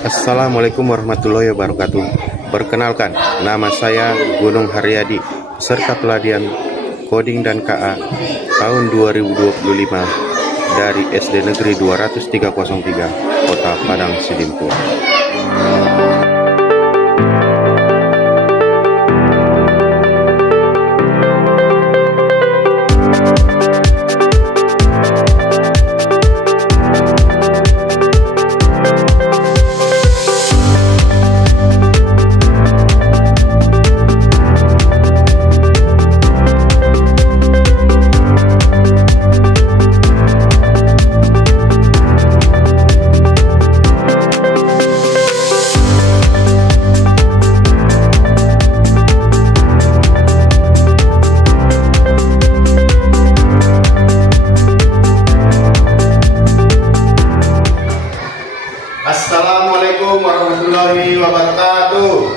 Assalamualaikum warahmatullahi wabarakatuh. Perkenalkan, nama saya Gunung Haryadi, peserta pelatihan Coding dan KA tahun 2025 dari SD Negeri 20303, Kota Padang Sidimpuan. Assalamualaikum warahmatullahi wabarakatuh.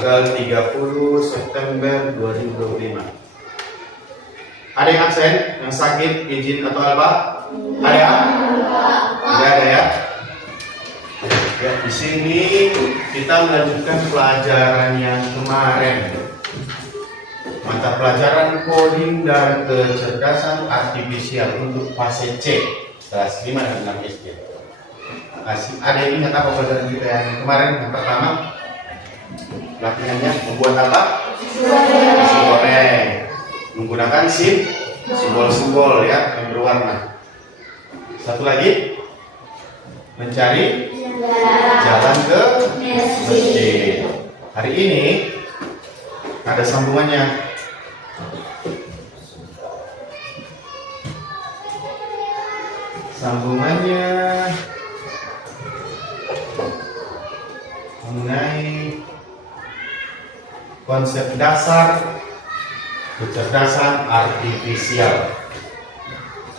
Tanggal 30 September 2025. Ada yang absen, yang sakit, izin atau apa? Ada? Tidak ada ya? Ya, di sini kita melanjutkan pelajaran yang kemarin. Mata pelajaran coding dan kecerdasan artifisial untuk fase C, kelas 5 dan 6 SD. Ada yang ingat apa pelajaran kita yang kemarin? Yang pertama, latihannya membuat apa? Nasi goreng. Menggunakan simbol-simbol ya yang berwarna. Satu lagi, mencari jalan ke masjid. Hari ini ada sambungannya. Sambungannya mengenai konsep dasar kecerdasan artifisial.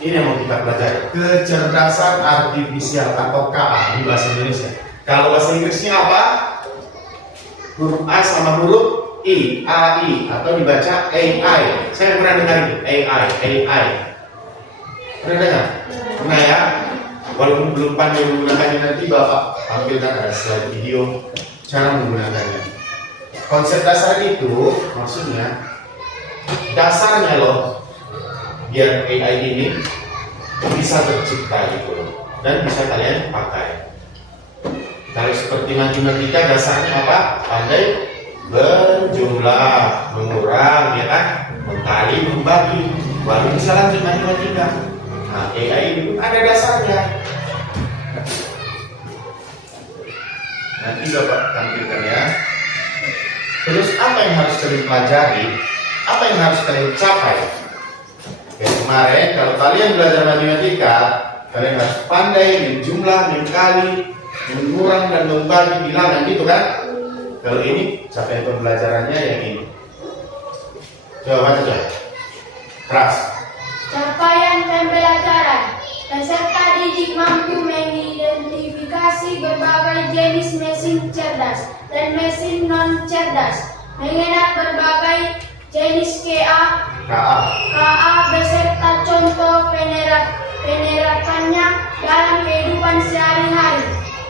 Ini yang mau kita pelajari, kecerdasan artifisial atau KA di bahasa Indonesia. Kalau bahasa Inggrisnya apa? Huruf A sama huruf I, AI, atau dibaca AI. Saya pernah dengar ini, AI. Pernah dengar? Pernah ya? Walaupun belum pandai menggunakannya, nanti Bapak tampilkan ada slide video cara menggunakannya. Konsep dasar itu maksudnya dasarnya loh, biar AI ini bisa tercipta gitu loh, dan bisa kalian pakai. Kalau seperti matematika dasarnya apa? Pandai berjumlah, mengurang, ya kan? Mengkali, membagi, baru bisa lanjut matematika. Nah, AI itu ada dasarnya. Nanti Bapak tampilkan ya. Terus apa yang harus kalian pelajari? Apa yang harus kalian capai? Kayak kemarin, kalau kalian belajar matematika, kalian harus pandai menjumlah, mengkali, mengurang, dan membagi bilangan gitu kan? Kalau ini, capaian pembelajarannya yang ini. Coba baca coba. Keras. Capaian pembelajaran. Peserta didik mampu mengidentifikasi berbagai jenis mesin cerdas dan mesin non-cerdas, mengenal berbagai jenis KA beserta contoh penerapannya dalam kehidupan sehari-hari,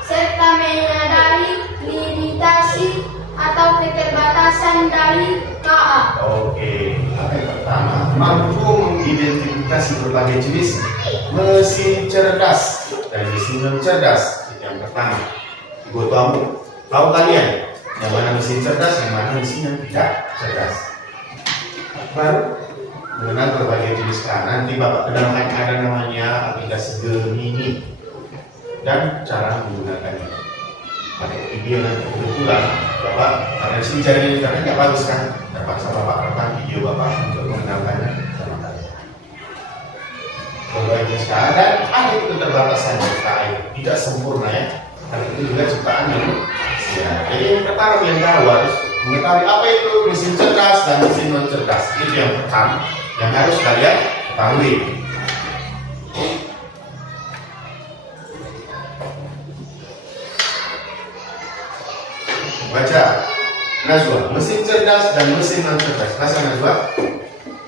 serta menyadari limitasi atau keterbatasan dari KA. Oke, yang pertama, mampu mengidentifikasi berbagai jenis mesin cerdas dan mesin non cerdas. Yang pertama, gue tahu kalian yang mana mesin cerdas, yang mana mesin yang tidak cerdas. Baru mengenal berbagai jenis kan. Nanti Bapak kenalkan ada namanya aplikasi Gemini dan cara menggunakannya. Pakai video nanti kebetulan Bapak karena di sini cari di internet nggak bagus kan? Terpaksa Bapak rekam video Bapak untuk mengenalkannya sama kalian. Berbagai jenis kan dan ada keterbatasan KAI, tidak sempurna ya. Karena itu juga ciptaan manusia. Jadi yang pertama yang tahu harus mengetahui apa itu mesin cerdas dan mesin non cerdas. Itu yang pertama yang harus kalian ketahui. Baca Najwa, mesin cerdas dan mesin non cerdas. Baca Najwa.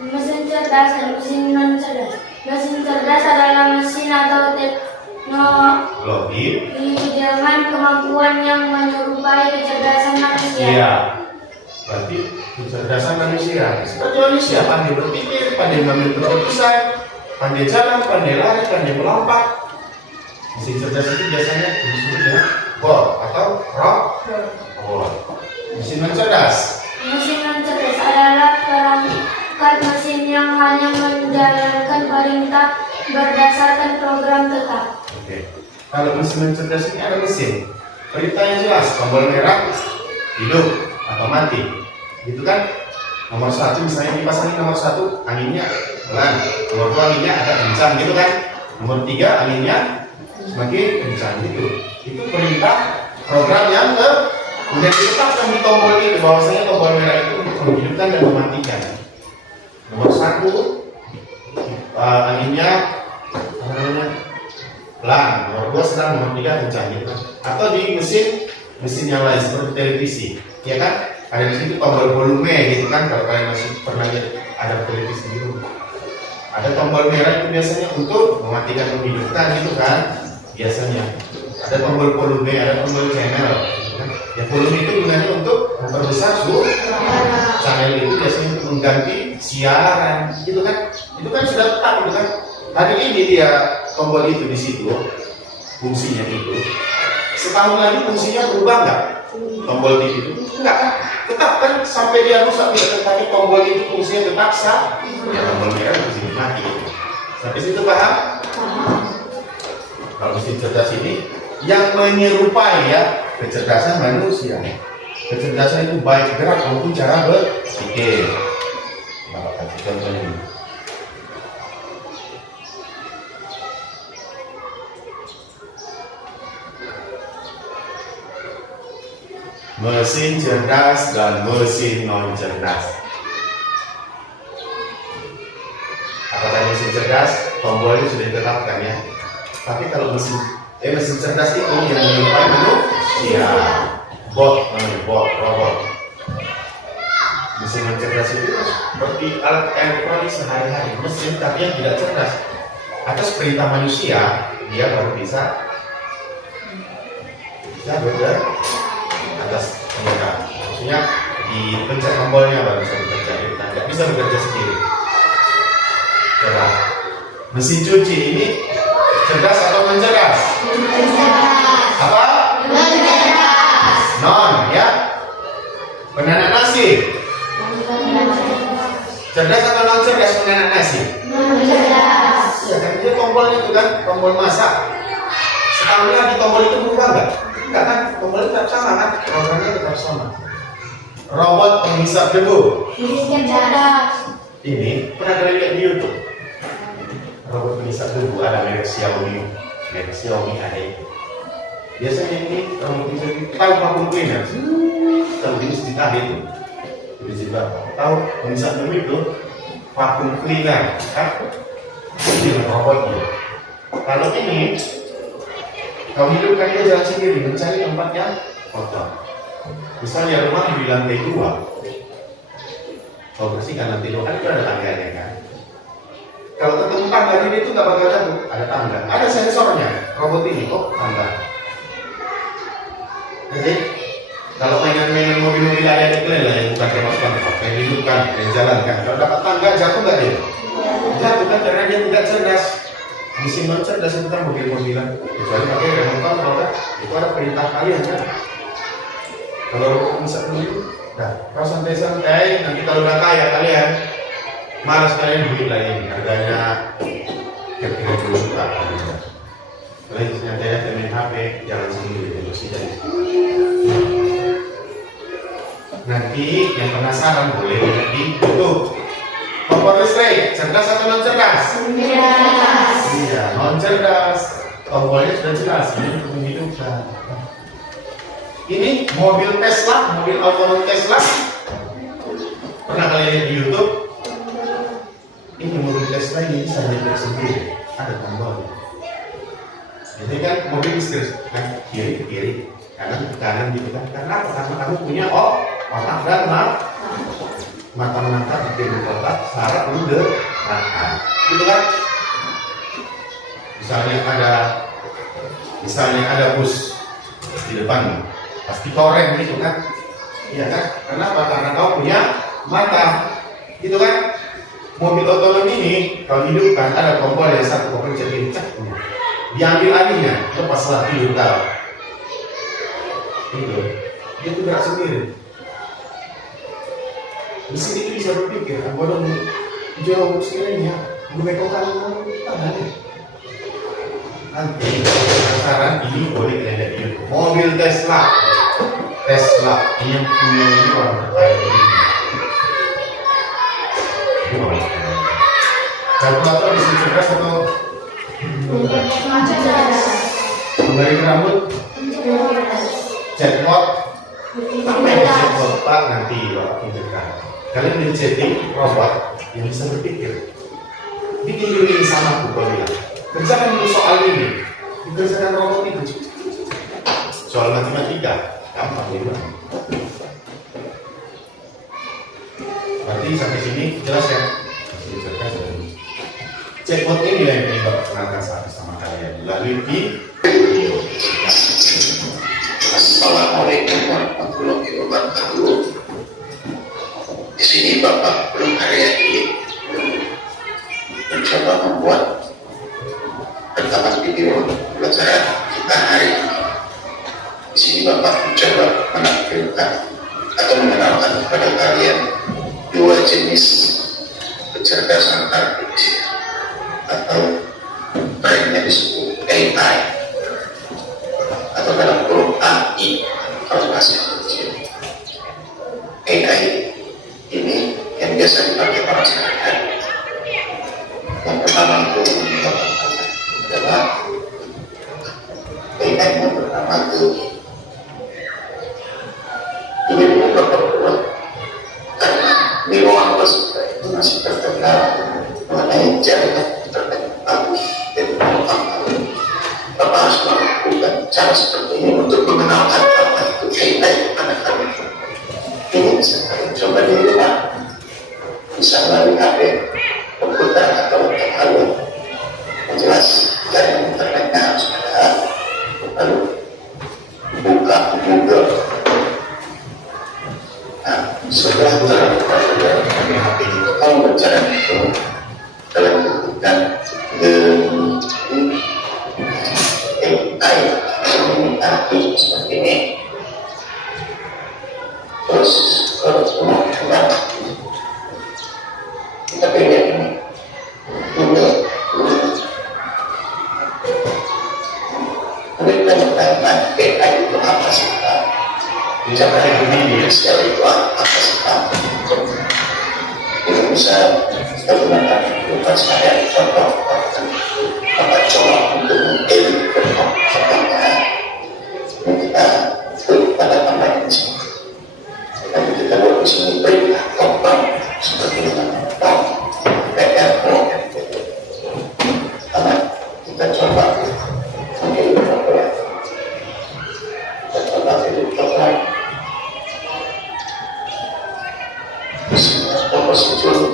Mesin cerdas dan mesin non cerdas. Mesin cerdas adalah mesin atau teknologi dengan kemampuan yang menyerupai kecerdasan manusia. Iya. Berarti kecerdasan manusia. Seperti manusia, pandai berpikir, pandai mengambil keputusan, pandai jalan, pandai lari, pandai melompat. Mesin cerdas itu biasanya disebut dengan bot atau robot. Mesin non cerdas. Mesin non cerdas adalah perangkat mesin yang hanya menjalankan perintah berdasarkan program tetap. Oke. Kalau mesin non cerdas ini ada mesin. Perintahnya jelas, tombol merah hidup atau mati. Gitu kan? Nomor 1 misalnya dipasangin nomor 1 anginnya pelan, nomor 2 anginnya agak kencang gitu kan? Nomor 3 anginnya semakin kencang gitu. Itu perintah program yang kemudian ditetapkan di tombol itu bahwasanya tombol merah itu untuk menghidupkan dan mematikan. Nomor 1 anginnya apa namanya? Pelan, nomor 2 sedang, nomor 3 kencang gitu kan. Atau di mesin yang lain seperti televisi, ya kan? Ada di situ tombol volume gitu kan, kalau kalian masih pernah lihat ada televisi gitu. Ada tombol merah itu biasanya untuk mematikan, menghidupkan gitu kan, biasanya. Ada tombol volume, ada tombol channel gitu kan. Ya volume itu gunanya untuk memperbesar suara. Channel itu biasanya untuk mengganti siaran gitu kan. Itu kan sudah tetap gitu kan. Hari ini dia tombol itu di situ, fungsinya itu. Setahun lagi fungsinya berubah nggak? Tombol TV itu enggak kan? Tetap kan sampai dia rusak tidak, tetapi tombol itu fungsinya tetap sah. Ya tombol merah fungsinya mati. Sampai situ paham? Kalau mesin cerdas ini yang menyerupai ya kecerdasan manusia. Kecerdasan itu baik gerak maupun cara berpikir. Bapak kasih contohnya ini. Mesin cerdas dan mesin non cerdas. Apa tadi mesin cerdas? Tombolnya sudah ditetapkan ya. Tapi kalau mesin cerdas itu yang menyerupai manusia, bot namanya, robot. Mesin non cerdas itu seperti alat elektronik sehari-hari, mesin tapi yang tidak cerdas. Atas perintah manusia dia baru bisa bekerja atas perintah. Maksudnya dipencet tombolnya baru bisa bekerja, tidak bisa bekerja sendiri. Cerdas. Mesin cuci ini cerdas atau non cerdas? Apa? Non cerdas. Non ya. Penanak nasi cerdas atau non cerdas penanak nasi? Non cerdas. Ya kan dia tombolnya itu kan tombol masak. Setahun lagi tombol itu berubah nggak? Enggak kan, tombol tetap sama kan, programnya tetap sama. Robot penghisap debu. Mesin cerdas. Ini pernah kalian lihat di YouTube? Robot penghisap debu ada merek Xiaomi ada itu. Biasanya ini robot penghisap debu tahu vacuum cleaner. Tahu jenis ditarik itu. Jadi juga tahu penghisap debu itu vacuum cleaner kan? Ini robotnya. Kalau ini kau hidupkan dia jalan sendiri, mencari tempat yang kotor. Misalnya rumah di lantai 2, kau bersihkan lantai 2 kan itu ada tangganya kan. Kalau ke tempat dari dia itu nggak bakal ada tangga, ada sensornya. Robot ini, tangga. Jadi kalau mainan mobil-mobil ada iklan lah yang bukan termasuk tempat, yang hidupkan, yang jalan kan. Kalau dapat tangga jatuh nggak dia? Jatuh kan karena dia tidak cerdas. mesin non cerdas itu kan mobil-mobilan, kecuali pakai rem motor, kalau kan itu ada perintah kalian kan. Kalau misalnya itu, nah, kalau santai-santai, nanti kalau udah kaya kalian, malas kalian beli lagi, harganya kira-kira 20 juta. Kalian santai main HP, jangan sendiri, emosi dari. Nanti yang penasaran boleh lihat di YouTube. Kompor listrik, cerdas atau non cerdas? Cerdas. Iya, non cerdas. Tombolnya sudah jelas, ini untuk menghidupkan. Ini mobil Tesla, mobil otonom Tesla. Pernah kalian lihat di YouTube? Ini mobil Tesla ini bisa nyetrik sendiri, ada tombolnya. Jadi kan mobil listrik kan kiri ke kiri, kanan ke kanan gitu kan. Karena apa? Karena kamu punya otak dan mata bikin otak, saraf udah gitu kan. Misalnya ada bus di depan, pasti koreng gitu kan. Iya kan? Kenapa? Karena kau punya mata, gitu kan. Mobil otonom ini kalau hidupkan ada tombol yang satu tombol jadi cek, diambil alihnya, lepas lah tidur kau. Gitu, dia tuh gerak sendiri. Mesin itu bisa berpikir, bodoh jauh sekiranya, mereka kan tahan. Nanti penasaran ini boleh kalian lihat di YouTube. Mobil Tesla, ini yang punya ini orang terkaya di dunia. Kalkulator bisa cerdas atau kembali ke rambut? Chatbot, apa yang chatbot Pak nanti Bapak tunjukkan. Kalian bisa chatting robot yang bisa berpikir. Bikin dulu ini sama aku bilang. Kerjakan dulu soal ini, dikerjakan robot itu. Soal matematika, gampang gitu. Berarti sampai sini jelas ya? Chatbot ini yang ingin Bapak kenalkan sama kalian melalui video. Assalamualaikum warahmatullahi wabarakatuh. Di sini Bapak belum hari ini mencoba membuat rekaman video pelajaran kita hari ini. Di sini Bapak mencoba menampilkan atau mengenalkan kepada kalian dua jenis kecerdasan artifisial atau lainnya disebut AI atau dalam kurung AI kalau bahasa Indonesia. AI ini yang biasa dipakai para masyarakat. Yang pertama itu adalah AI yang bernama Gemini. Ini dulu Bapak buat karena di ruang tersebut itu masih terkenal mengenai jaringan internet bagus dan berkembang. Bapak harus melakukan cara seperti ini untuk mengenalkan apa itu AI kepada kalian. Ini bisa kalian coba di rumah, bisa melalui HP, komputer atau laptop kalian. Yang jelas jaringan internetnya harus ada. Lalu buka Google. Nah, setelah terbuka Google, kalau berjalan itu kalian butuhkan AI seperti ini. Terus kalau semua kita pilih ini Google. Kemudian kita bertanya AI itu apa sih Pak? Cara begini sekali itu apa sih Pak? Itu bisa kita gunakan bukan saya contoh Bapak coba untuk mengedit contohnya. Ini kita klik pada tambah ini sini. Nanti kita buat di sini perintah tombol seperti ini. PRO. Karena kita coba mengedit tombol. Kita coba edit tombol. Di sini komposisi dulu.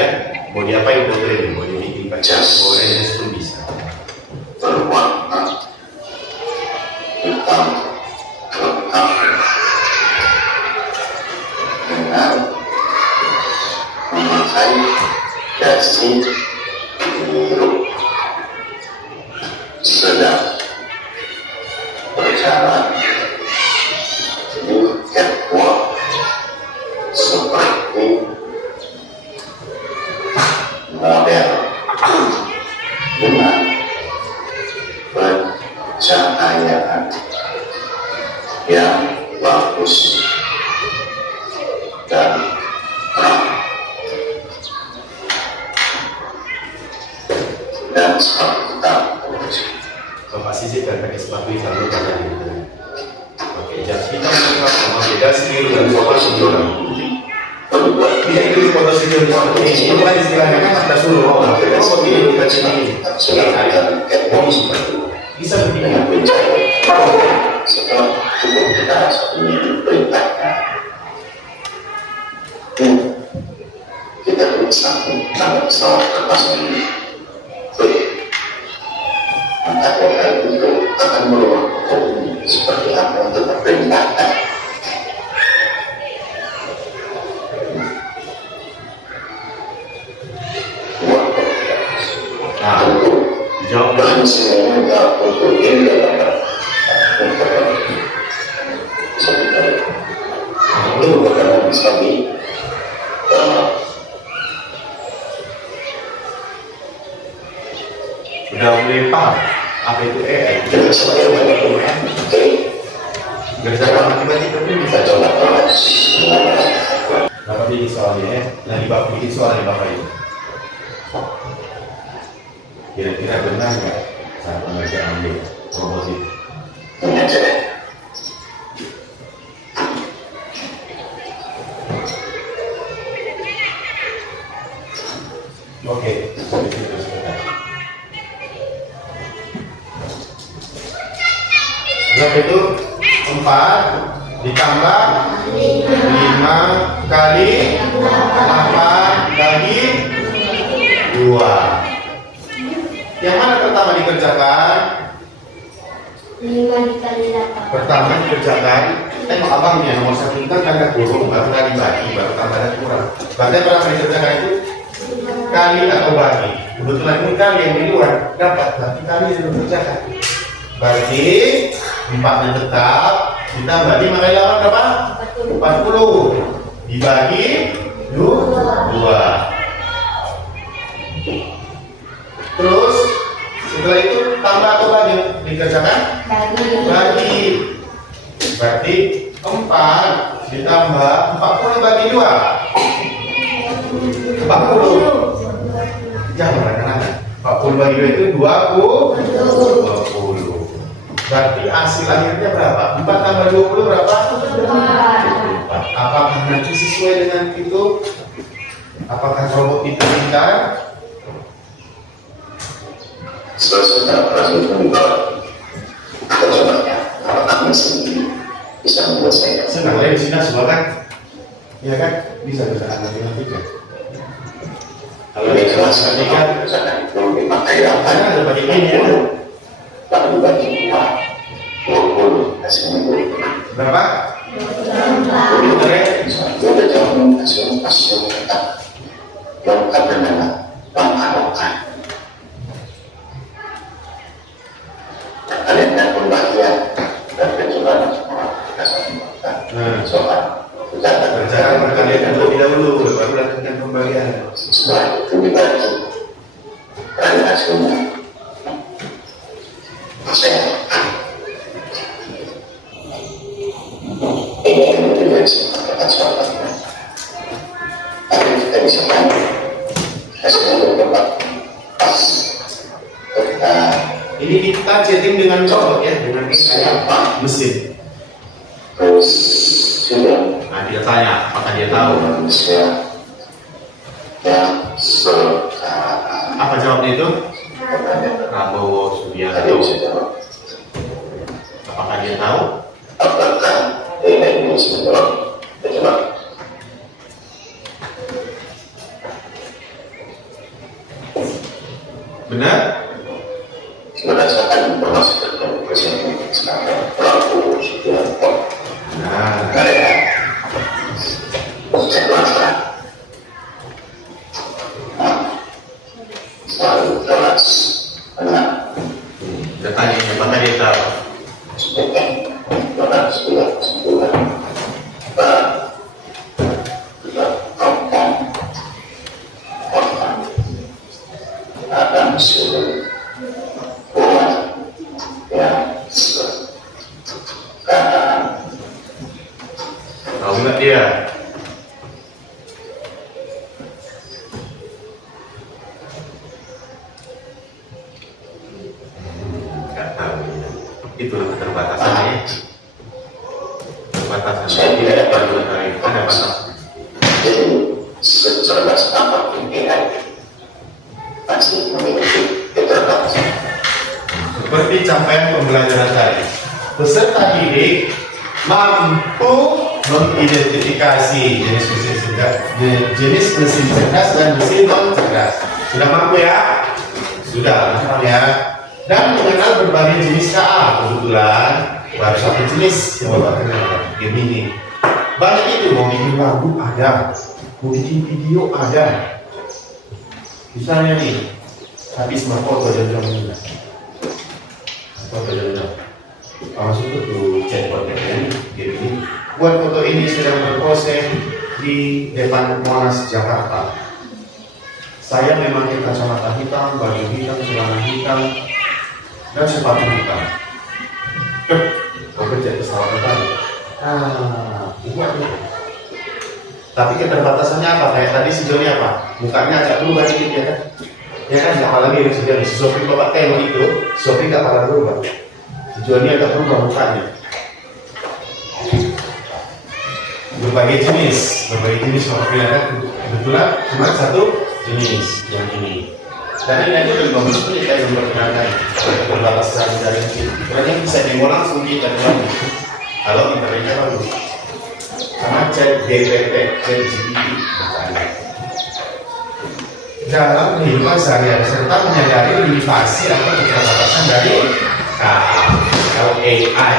ya. Mau diapain foto ini? Mau dibikin pacar, orange pun bisa. berwarna hitam lengkap dengan memakai dasi biru, sedang berjalan di catwalk seperti model dengan pencahayaan yang bagus dan terang, dan sepatu hitam. Bapak Sisi kan pakai sepatu hitam lu kan gitu. Oke, jas hitam sama beda sendiri dan bapak sendiri. Tidak itu foto sendiri seperti ini. Itu kan istilahnya kan ada suruh. Oh, begini kita sini. Bisa begini. Setelah cukup kita ini perintahnya, kita bisa kalau pesawat lepas ini, maka orang itu akan merubah seperti apa untuk perintahkan. Nah, jawab Bahan semuanya untuk ini adalah sebenarnya itu bukan bisa di udah mulai paham apa itu AI. sebagai banyak pemain. Gerjakan matematika pun bisa. Kita coba terus. Bapak bikin soalnya ya. Lagi bapak bikin soalnya bapak itu. Kira-kira benar nggak saat pengerjaan ambil promosi? Ini aja deh. Oke, sampai situ sebentar. Berapa itu? 4 ditambah 5 kali 8 bagi 2. Yang mana pertama dikerjakan? 5 dikali 8. Pertama dikerjakan, tengok abangnya nomor 1 kan tanda kurung, baru tadi bagi, baru tambah dan kurang. Berarti yang pertama dikerjakan itu kali atau bagi. Kebetulan ini kali yang di luar dapat, berarti kali yang dikerjakan. Berarti 4-nya tetap, ditambah 5 kali 8 berapa? 40. Dibagi 2. Terus setelah itu tambah atau bagi? Dikerjakan? Bagi. Berarti 4 ditambah 40 bagi 2. 40. Jangan anak-anak. 40 bagi 2 itu 20. Berarti hasil akhirnya berapa? 4 tambah 20 berapa? 24. Apakah nanti sesuai dengan itu? Apakah robot itu pintar? Sesudah proses membuat kita coba ya, apakah mesin ini bisa membuat saya Senang lah di sini semua kan? Iya kan? Bisa nanti kan? Kalau lebih di kelas kelas kan? misalkan itu dipakai apa Karena ada bagi ini ya. lalu dibagi 20 hasilnya 20. Berapa? 20 itu udah jauh hasil tetap lengkap dengan pengharukan. Kalian kan pembagian dan penjualan kita sama soal Kerjakan kalian terlebih dahulu, baru lakukan pembagian. setelah itu dibagi kalian hasilnya saya ini juga bisa mengatakan soalnya tapi kita bisa kan hasilnya berkembang pas ketika Ini kita chatting dengan robot ya, dengan mesin. terus sudah Nah, dia tanya apakah dia tahu. manusia yang sekarang Apa jawabnya itu? Prabowo Subianto. Apakah dia tahu? Apakah ini menjawab? Coba. Tahu nggak dia? Nggak tahu. Itulah keterbatasannya. Keterbatasan tidak ada batas. Jadi secerdas apapun AI masih memiliki keterbatasan. Seperti capaian pembelajaran tadi, peserta didik mampu mengidentifikasi jenis mesin cerdas dan mesin non cerdas. Sudah mampu ya? Sudah, ya. Dan mengenal berbagai jenis KA. Kebetulan baru satu jenis yang bapak kenal, Gemini. Banyak itu, mau bikin lagu ada, mau bikin video ada. Misalnya nih, habis foto dan jam foto dan jam. Masuk ke chatbot ini, Gemini. Buat foto ini sedang berpose di depan Monas Jakarta. Saya memakai kacamata hitam, baju hitam, celana hitam, dan sepatu hitam. Bekerja pesawat tadi. Buat itu. Tapi keterbatasannya apa? Kayak tadi si Joni apa? Mukanya agak berubah dikit ya kan? Ya kan? Apalagi yang si Joni. Si Sofi bapak tengok itu, Sofi nggak pernah berubah. Si Joni agak berubah mukanya. Berbagai jenis bapak kan? Kebetulan cuma satu jenis yang ini. Dan ini aja udah 15 menit saya memperkenalkan keterbatasan dari ini. Karena bisa demo langsung kita doang. Kalau internetnya bagus. Sama chat GPT, chat GPT bertanya. Dalam kehidupan sehari-hari serta menyadari limitasi atau keterbatasan dari kalau AI,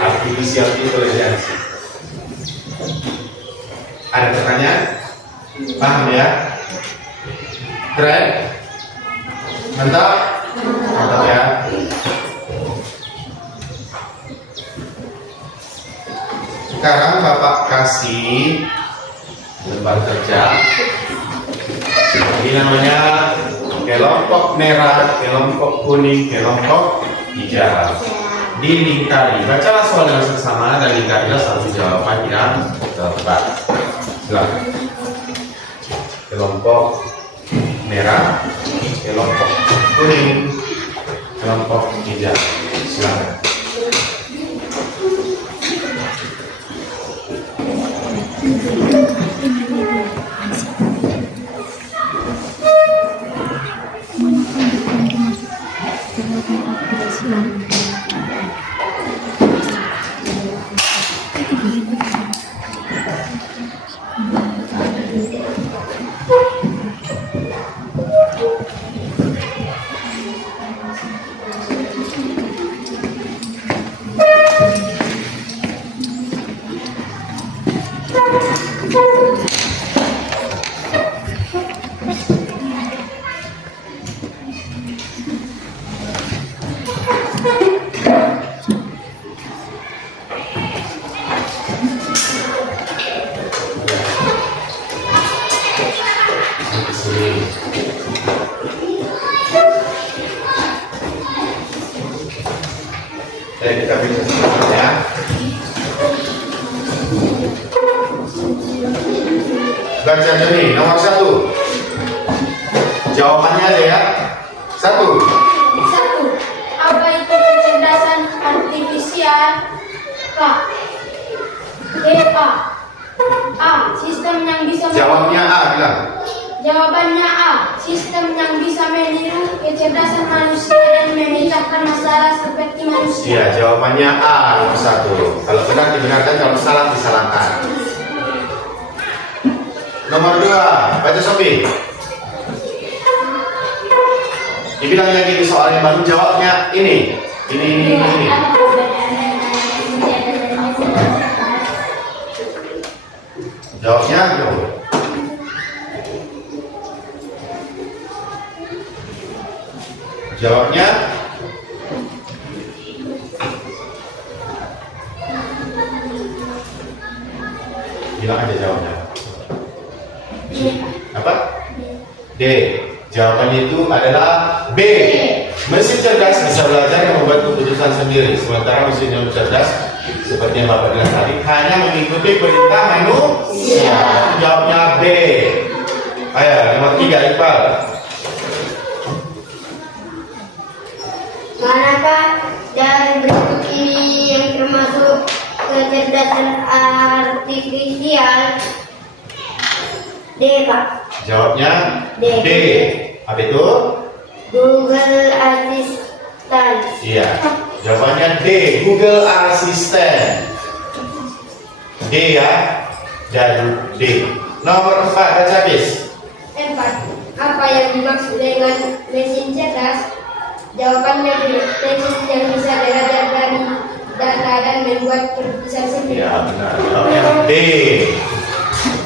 artificial intelligence. Ada pertanyaan? Paham ya? Keren? Mantap? Mantap ya? Sekarang Bapak kasih lembar kerja. Ini namanya kelompok merah, kelompok kuning, kelompok hijau. Dilingkari. Bacalah soal dengan seksama dan lingkarilah satu jawaban yang tepat. Silakan. Kelompok merah, kelompok kuning, kelompok hijau. Silakan. Kita bisa ya. Baca Joni, nomor 1. Jawabannya ada ya. 1. Apa itu kecerdasan artifisial? A. Sistem yang bisa Jawabnya A, bilang. Jawabannya A. Sistem yang bisa meniru kecerdasan manusia dan memecahkan masalah seperti manusia. Iya, jawabannya A, nomor 1. Kalau benar dibenarkan, kalau salah disalahkan. Nomor 2, baca Sofi. Dibilangnya gini soalnya baru jawabnya ini. Ini. Jawabnya no. Jawabnya bilang aja jawabnya. Apa? D. Jawabannya itu adalah B. Mesin cerdas bisa belajar dan membuat keputusan sendiri, sementara mesin non cerdas Seperti yang Bapak bilang tadi, hanya mengikuti perintah manusia. Jawabnya B. Ayo, nomor 3, Iqbal. Manakah dari berikut ini yang termasuk kecerdasan artifisial? D, Pak. Jawabnya D. D. Apa itu? Google Assistant. Iya. Jawabannya D. Google Assistant. D ya. Jadi D. Nomor 4, baca habis. 4. Apa yang dimaksud dengan mesin cerdas? Jawabannya B. Mesin yang bisa belajar dari data dan membuat keputusan sendiri. Ya benar. Jawabnya D.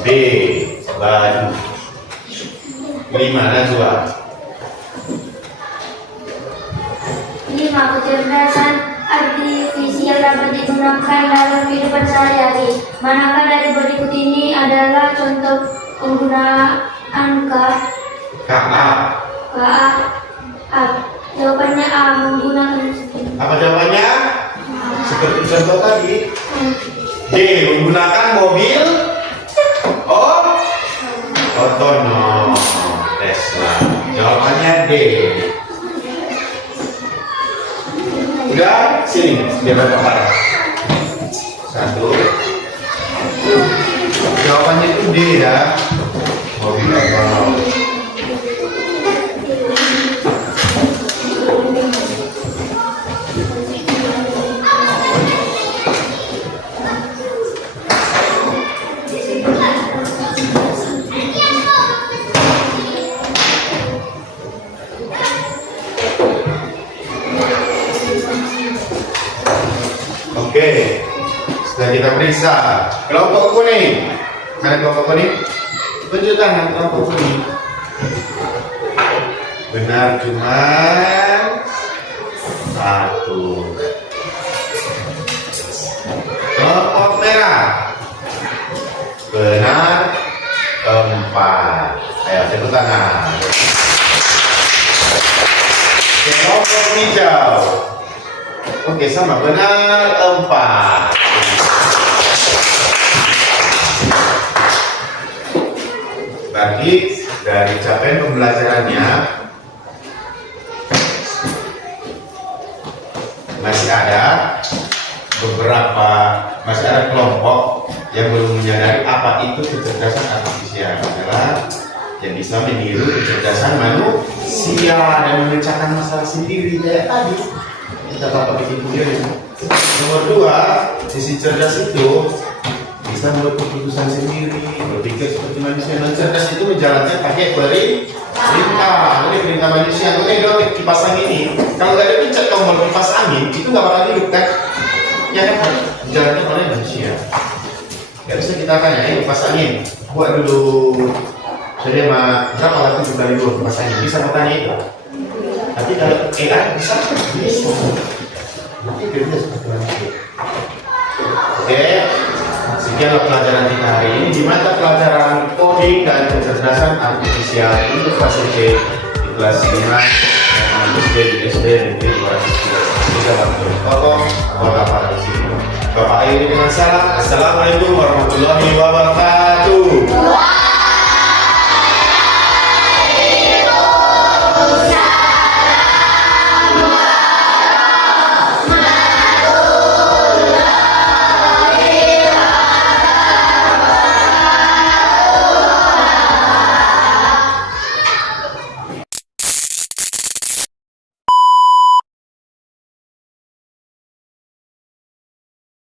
D. Baju. 5, Najwa. 5. Kecerdasan artifisial dapat digunakan dalam kehidupan sehari-hari. Manakah dari berikut ini adalah contoh penggunaan KA. Jawabannya A. Menggunakan Apa jawabannya? Seperti contoh tadi. D. Menggunakan mobil otonom. Tesla. Jawabannya D. Udah, sini biar Bapak parah. 1. Jawabannya itu D ya. Mobil otonom. Oke, sudah kita periksa kelompok kuning. Mana kelompok kuning? Tunjuk tangan kelompok kuning. Benar cuma 1. Kelompok merah. Benar 4. Ayo tepuk tangan. Kelompok hijau. Oke, sama, benar 4. Berarti dari capaian pembelajarannya masih ada kelompok yang belum menyadari apa itu kecerdasan artifisial adalah yang bisa meniru kecerdasan manusia dan memecahkan masalah sendiri kayak tadi. Kita dapat bikin sendiri. Nomor 2, sisi cerdas itu bisa membuat keputusan sendiri, berpikir seperti manusia. Dan cerdas itu menjalankan pakai perintah. Ini perintah manusia. Oke, kalau kipas angin ini, kalau nggak ada pencet tombol kipas angin, itu nggak bakal hidup kan? Ya kan? Dijalankan oleh manusia. Gak bisa kita tanya, kipas angin, buat dulu. Jadi berapa waktu juga dulu kipas angin? Bisa mau tanya itu. Tapi kalau AI bisa. Nanti kerja seperti manusia. Oke, sekian pelajaran kita hari ini di mata pelajaran coding dan kecerdasan artifisial untuk kelas SD di kelas 5 dan SD di SD negeri 213. Bisa bantu tolong Bapak di sini. Bapak akhiri dengan salam. Assalamualaikum warahmatullahi wabarakatuh.